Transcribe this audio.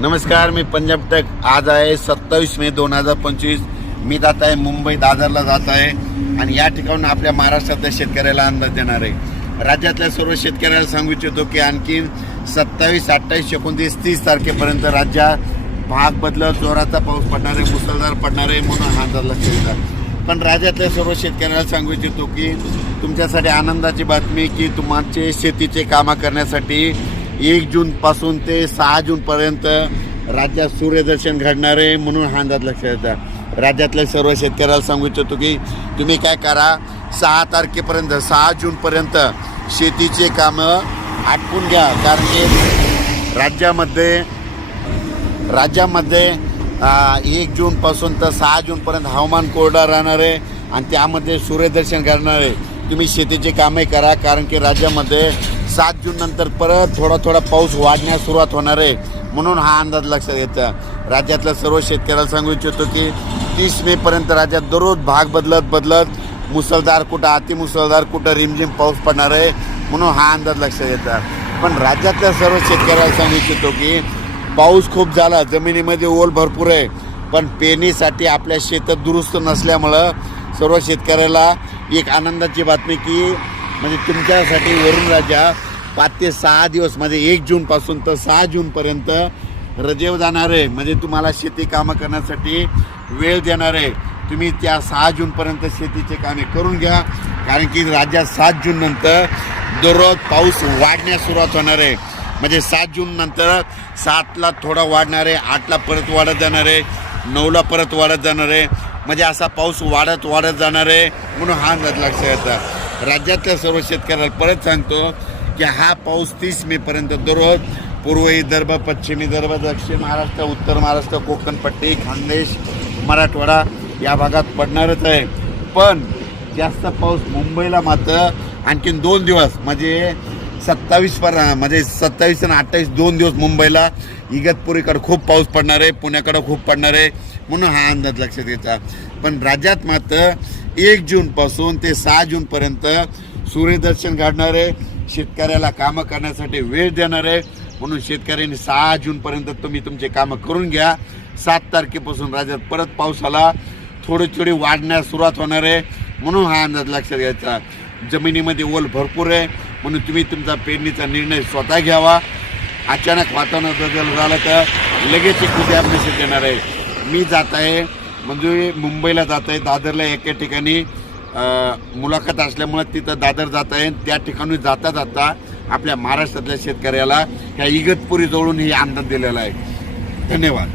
नमस्कार, मी पंजाब टेक। आज आहे 27 मे 2025। मी जात आहे मुंबई दादरला जात आहे आणि या ठिकाणून आपल्या महाराष्ट्रातल्या शेतकऱ्याला अंदाज देणार आहे। राज्यातल्या सर्व शेतकऱ्याला सांगू इच्छितो की आणखीन 27, 28, 29, 30 तारखेपर्यंत राज्यात भाग बदलत जोराचा पाऊस पडणार आहे, मुसळधार पडणार आहे म्हणून हा अंदाज लक्षात घ्या। पण राज्यातल्या सर्व शेतकऱ्याला सांगू इच्छितो की तुमच्यासाठी आनंदाची बातमी की तुमचे शेतीचे कामं करण्यासाठी 1 जूनपासून ते 6 जूनपर्यंत राज्यात सूर्यदर्शन घडणार आहे म्हणून हा अंदाज लक्षात येतात। राज्यातल्या सर्व शेतकऱ्याला सांगू इच्छितो की तुम्ही काय करा, 6 तारखेपर्यंत 6 जूनपर्यंत शेतीचे कामं आटपून घ्या, कारण की राज्यामध्ये 1 जूनपासून तर 6 जूनपर्यंत हवामान कोरडा राहणार आहे आणि त्यामध्ये सूर्यदर्शन घडणार आहे। तुम्ही शेतीचे कामे करा, कारण की राज्यामध्ये 7 जून नंतर परत थोडा पाऊस वाढण्यास सुरुवात होणार आहे म्हणून हा अंदाज लक्षात घ्यायचा। राज्यातल्या सर्व शेतकऱ्याला सांगू इच्छितो की 30 मेपर्यंत राज्यात दररोज भाग बदलत मुसळधार, कुठं अतिमुसळधार, कुठं रिमझिम पाऊस पडणार आहे म्हणून हा अंदाज लक्षात घ्यायचा। पण राज्यातल्या सर्व शेतकऱ्याला सांगू इच्छितो की पाऊस खूप झाला, जमिनीमध्ये ओल भरपूर आहे, पण पेरणीसाठी आपल्या शेतात दुरुस्त नसल्यामुळं सर्व शेतकऱ्याला एक आनंदाची बातमी की म्हणजे तुमच्यासाठी वरून राजा 5 ते 6 दिवस म्हणजे 1 जूनपासून तर 6 जूनपर्यंत रजेवर जाणार आहे, म्हणजे तुम्हाला शेती कामं करण्यासाठी वेळ देणार आहे। तुम्ही त्या 6 जूनपर्यंत शेतीचे कामे करून घ्या, कारण की राज्यात 7 जून नंतर दररोज पाऊस वाढण्यास सुरुवात होणार आहे। म्हणजे 7 जून नंतर 7ला थोडा वाढणार आहे, 8ला परत वाढत जाणार आहे, 9ला परत वाढत जाणार आहे, म्हणजे असा पाऊस वाढत जाणार आहे म्हणून हा अंदाज लक्षात येतात। राज्यातल्या सर्व शेतकऱ्याला परत सांगतो की हा पाऊस 30 मेपर्यंत दररोज पूर्व विदर्भ, पश्चिम विदर्भ, दक्षिण महाराष्ट्र, उत्तर महाराष्ट्र, कोकण पट्टी, खानदेश, मराठवाडा या भागात पडणारच आहे। पण जास्त पाऊस मुंबईला मात्र आणखीन 2 दिवस म्हणजे 27 आणि 28 2 दिवस मुंबईला इगतपुरीकडे खूप पाऊस पडणार आहे, पुण्याकडे खूप पडणार आहे म्हणून हा अंदाज लक्षात घ्यायचा। पण राज्यात मात्र 1 जूनपासून ते 6 जूनपर्यंत सूर्यदर्शन घडणार आहे, शेतकऱ्याला कामं करण्यासाठी वेळ देणार आहे म्हणून शेतकऱ्यांनी 6 जूनपर्यंत तुम्ही तुमचे कामं करून घ्या। 7 तारखेपासून राज्यात परत पावसाला थोडी वाढण्यास सुरुवात होणार आहे म्हणून हा अंदाज लक्षात घ्यायचा। जमिनीमध्ये ओल भरपूर आहे म्हणून तुम्ही तुमचा पेरणीचा निर्णय स्वतः घ्यावा। अचानक वातावरण बदल झालं तर लगेच एक उद्या मेसेज येणार आहे। मी जात आहे म्हणजे मुंबईला जात आहे, दादरला एका ठिकाणी मुलाखत असल्यामुळे तिथं दादर जात आहे। त्या ठिकाणी जाता आपल्या महाराष्ट्रातल्या शेतकऱ्याला ह्या इगतपुरी जवळून ही अंदाज दिलेला आहे। धन्यवाद।